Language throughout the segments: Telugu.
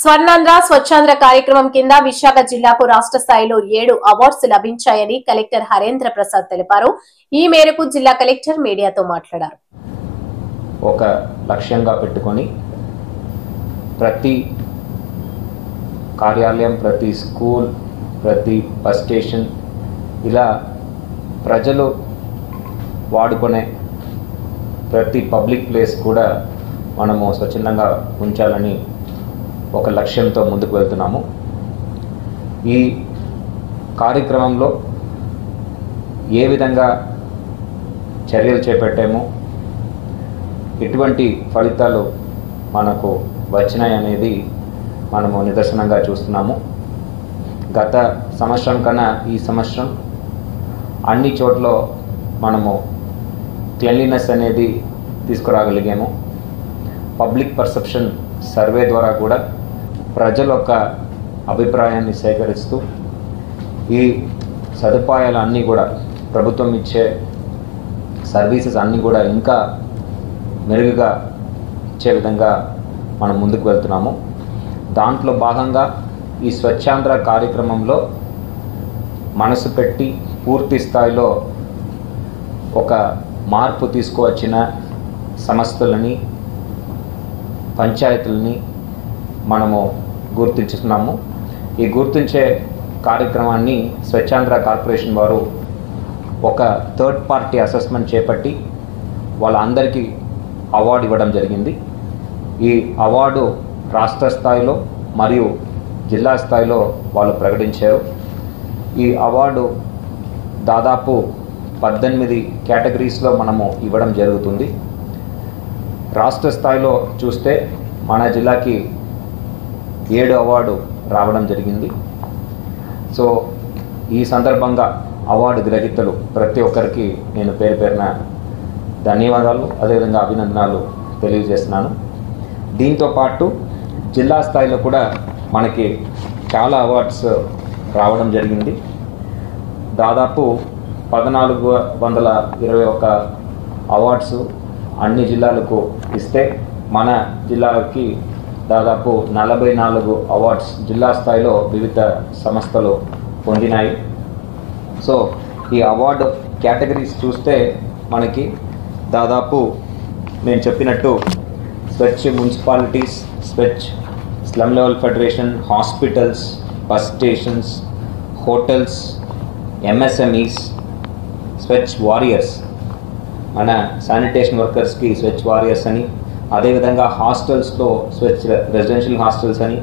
స్వర్ణాంధ్ర స్వచ్ఛాంధ్ర కార్యక్రమం కింద విశాఖ జిల్లాకు రాష్ట్ర స్థాయిలో 7 అవార్డ్స్ లభించాయని కలెక్టర్ హరేంద్ర ప్రసాద్ తెలిపారు. ఈ మేరకు జిల్లా కలెక్టర్ మీడియాతో మాట్లాడారు. ఒక లక్ష్యంగా పెట్టుకొని ప్రతి కార్యాలయం, ప్రతి స్కూల్, ప్రతి బస్ స్టేషన్ ఇలా ప్రజలు వాడుకునే ప్రతి పబ్లిక్ ప్లేస్ కూడా మనము స్వచ్ఛందంగా ఉంచాలని ఒక లక్ష్యంతో ముందుకు వెళ్తున్నాము. ఈ కార్యక్రమంలో ఏ విధంగా చర్యలు చేపట్టాము, ఎటువంటి ఫలితాలు మనకు వచ్చినాయనేది మనము నిదర్శనంగా చూస్తున్నాము. గత సంవత్సరం కన్నా ఈ సంవత్సరం అన్ని చోట్ల మనము క్లీన్లీనెస్ అనేది తీసుకురాగలిగాము. పబ్లిక్ పర్సెప్షన్ సర్వే ద్వారా కూడా ప్రజల యొక్క అభిప్రాయాన్ని సేకరిస్తూ ఈ సదుపాయాలన్నీ కూడా ప్రభుత్వం ఇచ్చే సర్వీసెస్ అన్నీ కూడా ఇంకా మెరుగుగా ఇచ్చే విధంగా మనం ముందుకు వెళ్తున్నాము. దాంట్లో భాగంగా ఈ స్వచ్ఛాంధ్ర కార్యక్రమంలో మనసు పెట్టి పూర్తి స్థాయిలో ఒక మార్పు తీసుకువచ్చిన సంస్థలని, పంచాయతీలని మనము గుర్తించుతున్నాము. ఈ గుర్తించే కార్యక్రమాన్ని స్వచ్ఛాంధ్ర కార్పొరేషన్ వారు ఒక థర్డ్ పార్టీ అసెస్మెంట్ చేపట్టి వాళ్ళందరికీ అవార్డు ఇవ్వడం జరిగింది. ఈ అవార్డు రాష్ట్ర స్థాయిలో మరియు జిల్లా స్థాయిలో వాళ్ళు ప్రకటించారు. ఈ అవార్డు దాదాపు 18 కేటగిరీస్లో మనము ఇవ్వడం జరుగుతుంది. రాష్ట్ర స్థాయిలో చూస్తే మన జిల్లాకి 7 అవార్డు రావడం జరిగింది. సో ఈ సందర్భంగా అవార్డు గ్రహీతలు ప్రతి ఒక్కరికి నేను పేరు పేరున ధన్యవాదాలు, అదేవిధంగా అభినందనలు తెలియజేస్తున్నాను. దీంతోపాటు జిల్లా స్థాయిలో కూడా మనకి చాలా అవార్డ్స్ రావడం జరిగింది. దాదాపు 1421 అవార్డ్స్ అన్ని జిల్లాలకు ఇస్తే మన జిల్లాకి దాదాపు 44 అవార్డ్స్ జిల్లా స్థాయిలో వివిధ సంస్థలు పొందినాయి. సో ఈ అవార్డు కేటగిరీస్ చూస్తే మనకి దాదాపు నేను చెప్పినట్టు Swachh municipalities, Swachh slum level federation, hospitals, bus stations, hotels, MSMEs, Swachh warriors, మన శానిటేషన్ వర్కర్స్కి స్వచ్ఛ వారియర్స్ అని, అదేవిధంగా హాస్టల్స్లో స్వచ్ఛ రెసిడెన్షియల్ హాస్టల్స్ అని,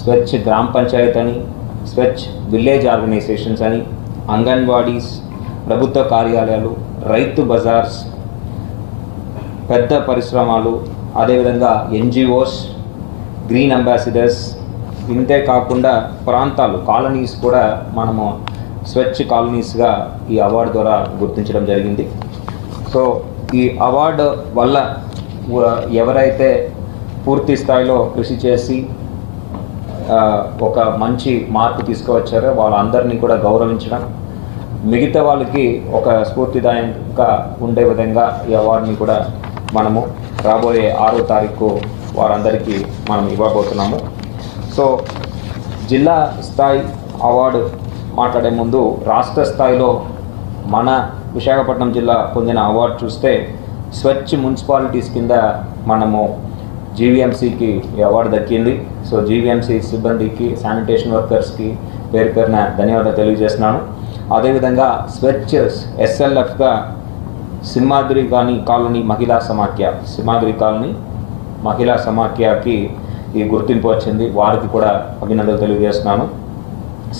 స్వచ్ఛ గ్రామ పంచాయత్ అని, స్వచ్ఛ విలేజ్ ఆర్గనైజేషన్స్ అని, అంగన్వాడీస్, ప్రభుత్వ కార్యాలయాలు, రైతు బజార్స్, పెద్ద పరిశ్రమలు, అదేవిధంగా ఎన్జిఓస్, గ్రీన్ అంబాసిడర్స్, ఇంతే కాకుండా ప్రాంతాలు, కాలనీస్ కూడా మనము స్వచ్ఛ కాలనీస్గా ఈ అవార్డు ద్వారా గుర్తించడం జరిగింది. సో ఈ అవార్డు వల్ల ఎవరైతే పూర్తి స్థాయిలో కృషి చేసి ఒక మంచి మార్పు తీసుకువచ్చారో వాళ్ళందరినీ కూడా గౌరవించడం, మిగతా వాళ్ళకి ఒక స్ఫూర్తిదాయకంగా ఉండే విధంగా ఈ అవార్డుని కూడా మనము రాబోయే 6వ తారీఖు వారందరికీ మనం ఇవ్వబోతున్నాము. సో జిల్లా స్థాయి అవార్డు మాట్లాడే ముందు రాష్ట్ర స్థాయిలో మన విశాఖపట్నం జిల్లా పొందిన అవార్డు చూస్తే స్వచ్ఛ మున్సిపాలిటీస్ కింద మనము జీవీఎంసీకి ఈ అవార్డు దక్కింది. సో జీవీఎంసీ సిబ్బందికి, శానిటేషన్ వర్కర్స్కి పేరు పేరున ధన్యవాదాలు తెలియజేస్తున్నాను. అదేవిధంగా స్వచ్ఛ ఎస్ఎల్ఎఫ్గా సింహాద్రి కాలనీ మహిళా సమాఖ్య, సింహాద్రి కాలనీ మహిళా సమాఖ్యకి ఈ గుర్తింపు వచ్చింది. వారికి కూడా అభినందనలు తెలియజేస్తున్నాను.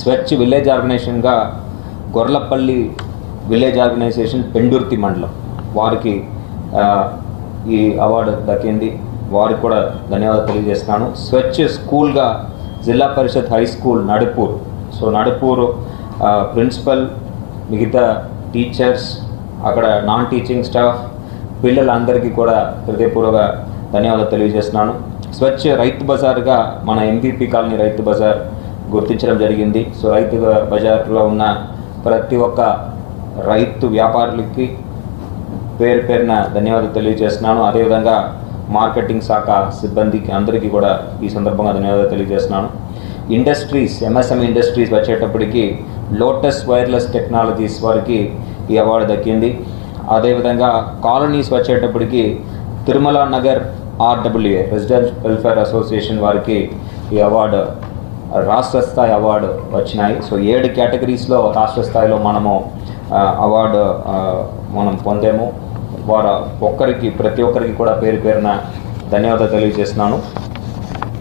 స్వచ్ఛ విలేజ్ ఆర్గనైజేషన్గా గొర్లపల్లి విలేజ్ ఆర్గనైజేషన్, పెండుర్తి మండలం, వారికి ఈ అవార్డు దక్కింది. వారికి కూడా ధన్యవాదాలు తెలియజేస్తున్నాను. స్వచ్ఛ స్కూల్గా జిల్లా పరిషత్ హై స్కూల్ నడుపూర్, సో నడుపూర్ ప్రిన్సిపల్, మిగతా టీచర్స్, అక్కడ నాన్ టీచింగ్ స్టాఫ్, పిల్లలందరికీ కూడా హృదయపూర్వక ధన్యవాదాలు తెలియజేస్తున్నాను. స్వచ్ఛ రైతు బజార్గా మన ఎంపీపీ కాలనీ రైతు బజార్ గుర్తించడం జరిగింది. సో రైతు బజార్లో ఉన్న ప్రతి ఒక్క రైతు వ్యాపారులకి పేరు పేరున ధన్యవాదాలు తెలియజేస్తున్నాను. అదేవిధంగా మార్కెటింగ్ శాఖ సిబ్బందికి అందరికీ కూడా ఈ సందర్భంగా ధన్యవాదాలు తెలియజేస్తున్నాను. ఇండస్ట్రీస్, ఎంఎస్ఎంఈ ఇండస్ట్రీస్ వచ్చేటప్పటికి లోటస్ వైర్లెస్ టెక్నాలజీస్ వారికి ఈ అవార్డు దక్కింది. అదేవిధంగా కాలనీస్ వచ్చేటప్పటికి Tirumala Nagar RWA resident welfare association వారికి ఈ అవార్డు రాష్ట్ర స్థాయి అవార్డు వచ్చినాయి. సో 7 కేటగిరీస్లో రాష్ట్ర స్థాయిలో మనము అవార్డు మనం పొందాము. ప్రతి ఒక్కరికి కూడా పేరు పేరున ధన్యవాదాలు తెలియజేస్తున్నాను.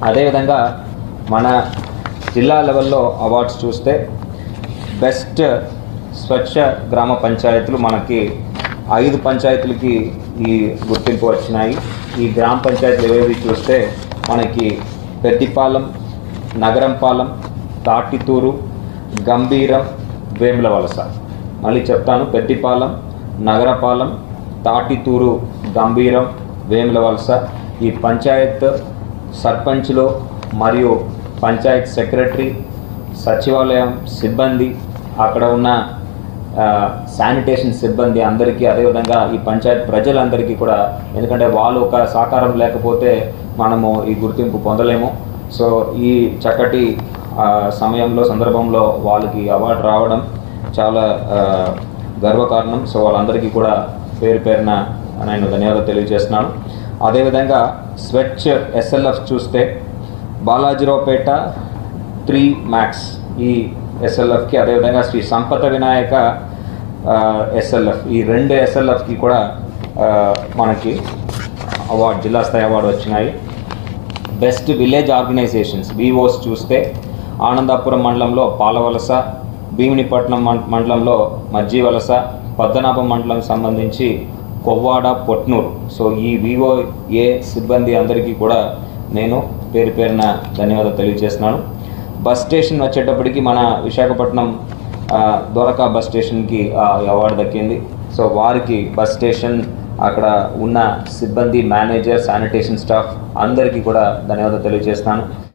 అదేవిధంగా మన జిల్లా లెవెల్లో అవార్డ్స్ చూస్తే బెస్ట్ స్వచ్ఛ గ్రామ పంచాయతీలు మనకి 5 పంచాయతీలకి ఈ గుర్తింపు వచ్చినాయి. ఈ గ్రామ పంచాయతీలు ఏవేవి చూస్తే మనకి పెద్దిపాలెం, నగరంపాలెం, తాటితూరు, గంభీరం, వేములవలస. మళ్ళీ చెప్తాను, పెద్దిపాలెం, నగరపాలెం, తాటితూరు, గంభీరం, వేములవలస. ఈ పంచాయత్ సర్పంచ్లు మరియు పంచాయత్ సెక్రటరీ, సచివాలయం సిబ్బంది, అక్కడ ఉన్న శానిటేషన్ సిబ్బంది అందరికీ, అదేవిధంగా ఈ పంచాయత్ ప్రజలందరికీ కూడా, ఎందుకంటే వాళ్ళు ఒక సహకారం లేకపోతే మనము ఈ గుర్తింపు పొందలేము. సో ఈ చక్కటి సందర్భంలో వాళ్ళకి అవార్డు రావడం చాలా గర్వకారణం. సో వాళ్ళందరికీ కూడా పేరు పేరున నేను ధన్యవాదాలు తెలియజేస్తున్నాను. అదేవిధంగా స్వచ్ఛ ఎస్ఎల్ఎఫ్ చూస్తే బాలాజీరావుపేట 3 మ్యాక్స్ ఈ ఎస్ఎల్ఎఫ్కి, అదేవిధంగా శ్రీ సంపత వినాయక ఎస్ఎల్ఎఫ్, ఈ 2 ఎస్ఎల్ఎఫ్కి కూడా మనకి అవార్డు, జిల్లా స్థాయి అవార్డు వచ్చినాయి. బెస్ట్ విలేజ్ ఆర్గనైజేషన్స్ వివోస్ చూస్తే ఆనందాపురం మండలంలో పాలవలస, భీమినిపట్నం మండలంలో మజ్జివలస, పద్మనాభం మండలం సంబంధించి కొవ్వాడ, పొట్నూరు. సో ఈ వివోఏ సిబ్బంది అందరికీ కూడా నేను పేరు పేరున ధన్యవాదాలు తెలియజేస్తున్నాను. బస్ స్టేషన్ వచ్చేటప్పటికి మన విశాఖపట్నం ద్వారకా బస్ స్టేషన్కి అవార్డు దక్కింది. సో వారికి బస్ స్టేషన్ అక్కడ ఉన్న సిబ్బంది, మేనేజర్, శానిటేషన్ స్టాఫ్ అందరికీ కూడా ధన్యవాదాలు తెలియజేస్తున్నాను.